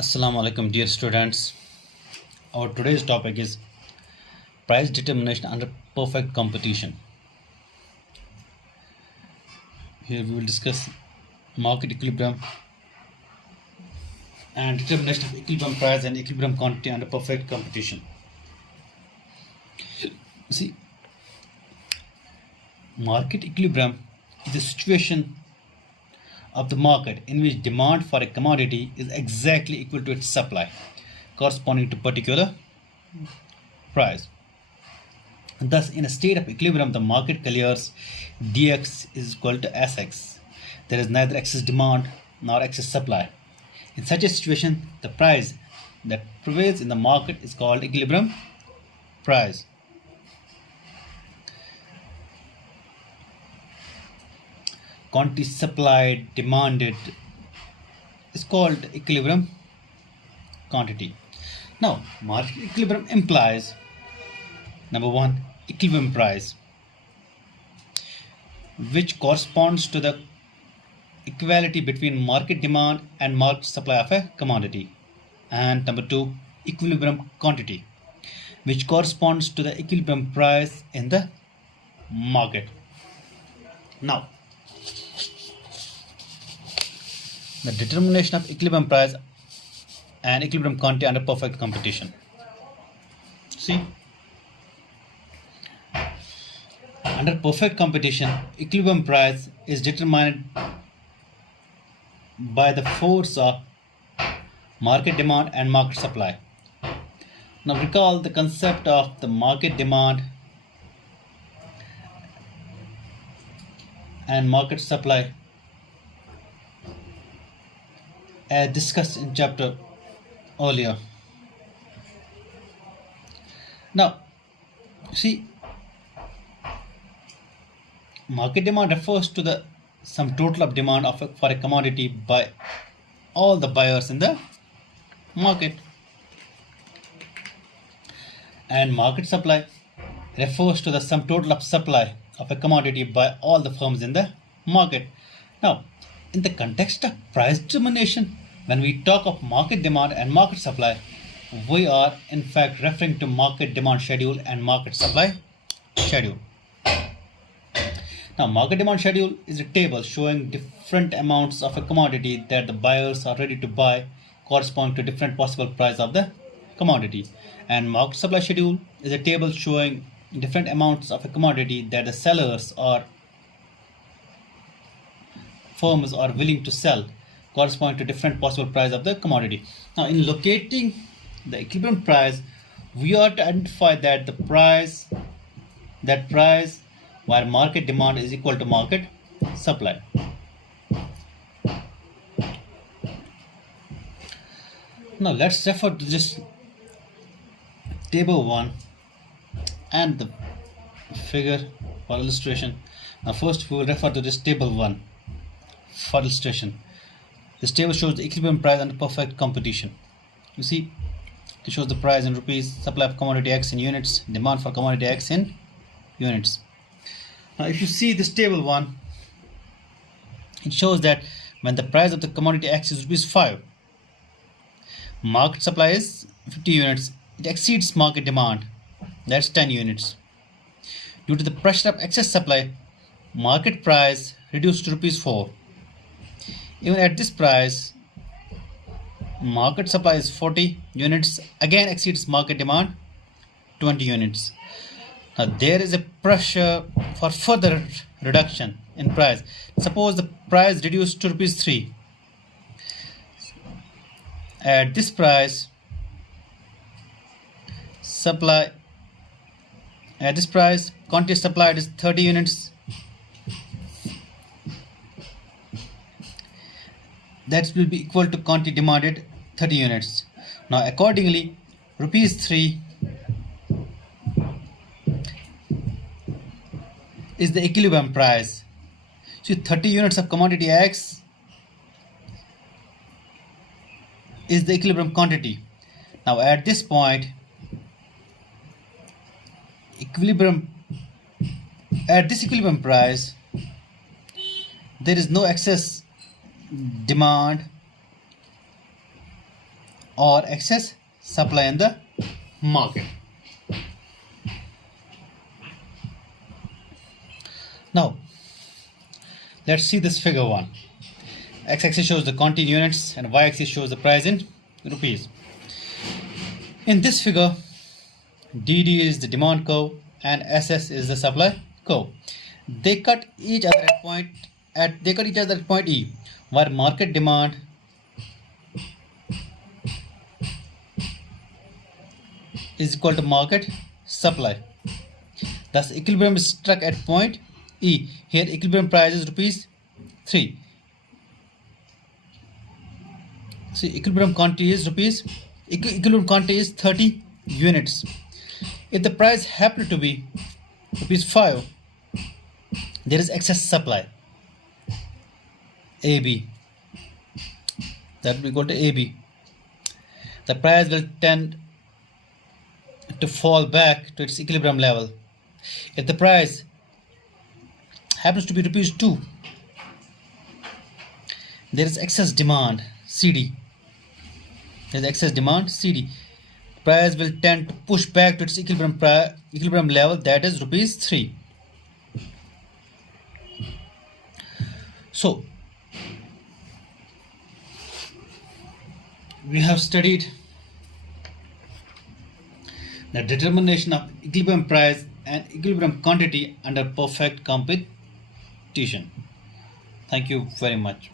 Assalamu alaikum, dear students. Our today's topic is price determination under perfect competition. Here we will discuss market equilibrium and determination of equilibrium price and equilibrium quantity under perfect competition. See, market equilibrium is a situation of the market in which demand for a commodity is exactly equal to its supply, corresponding to particular price. Thus, in a state of equilibrium, the market clears dx is equal to sx. There is neither excess demand nor excess supply. In such a situation, the price that prevails in the market is called equilibrium price. Quantity supplied, demanded is called equilibrium quantity. Now, market equilibrium implies number one, equilibrium price, which corresponds to the equality between market demand and market supply of a commodity. And number two, equilibrium quantity, which corresponds to the equilibrium price in the market. Now, the determination of equilibrium price and equilibrium quantity under perfect competition. See, under perfect competition, equilibrium price is determined by the force of market demand and market supply. Now recall the concept of the market demand and market supply as discussed in chapter earlier. Now, see, market demand refers to the sum total of demand for a commodity by all the buyers in the market, and market supply refers to the sum total of supply of a commodity by all the firms in the market. Now, in the context of price determination, when we talk of market demand and market supply, we are in fact referring to market demand schedule and market supply schedule. Now, market demand schedule is a table showing different amounts of a commodity that the buyers are ready to buy corresponding to different possible price of the commodity. And market supply schedule is a table showing different amounts of a commodity that the sellers or firms are willing to sell corresponding to different possible price of the commodity. Now, in locating the equilibrium price, we are to identify that price where market demand is equal to market supply. Now let's refer to this table 1 and the figure for illustration. Now first we will refer to this table 1 for illustration. This table shows the equilibrium price under perfect competition. You see, it shows the price in rupees, supply of commodity X in units, demand for commodity X in units. Now if you see this table 1, it shows that when the price of the commodity X is rupees 5, market supply is 50 units, it exceeds market demand, that's 10 units. Due to the pressure of excess supply, market price reduced to rupees 4. Even at this price, market supply is 40 units, again exceeds market demand 20 units. Now there is a pressure for further reduction in price. Suppose the price reduced to rupees 3. At this price, quantity supplied is 30 units. That will be equal to quantity demanded 30 units. Now accordingly, rupees 3 is the equilibrium price. So 30 units of commodity X is the equilibrium quantity. Now at this point, at this equilibrium price, there is no excess demand or excess supply in the market. Now let's see this figure 1. X-axis shows the quantity in units and y-axis shows the price in rupees. In this figure, DD is the demand curve and SS is the supply curve. They cut each other at point E, where market demand is equal to market supply. Thus, equilibrium is struck at point E. Here, equilibrium price is rupees 3. See, equilibrium quantity is 30 units. If the price happened to be rupees 5, there is excess supply AB. That will be equal to AB. The price will tend to fall back to its equilibrium level. If the price happens to be rupees 2, there is excess demand CD. There is excess demand CD. Price will tend to push back to its equilibrium level, that is rupees 3. So we have studied the determination of equilibrium price and equilibrium quantity under perfect competition. Thank you very much.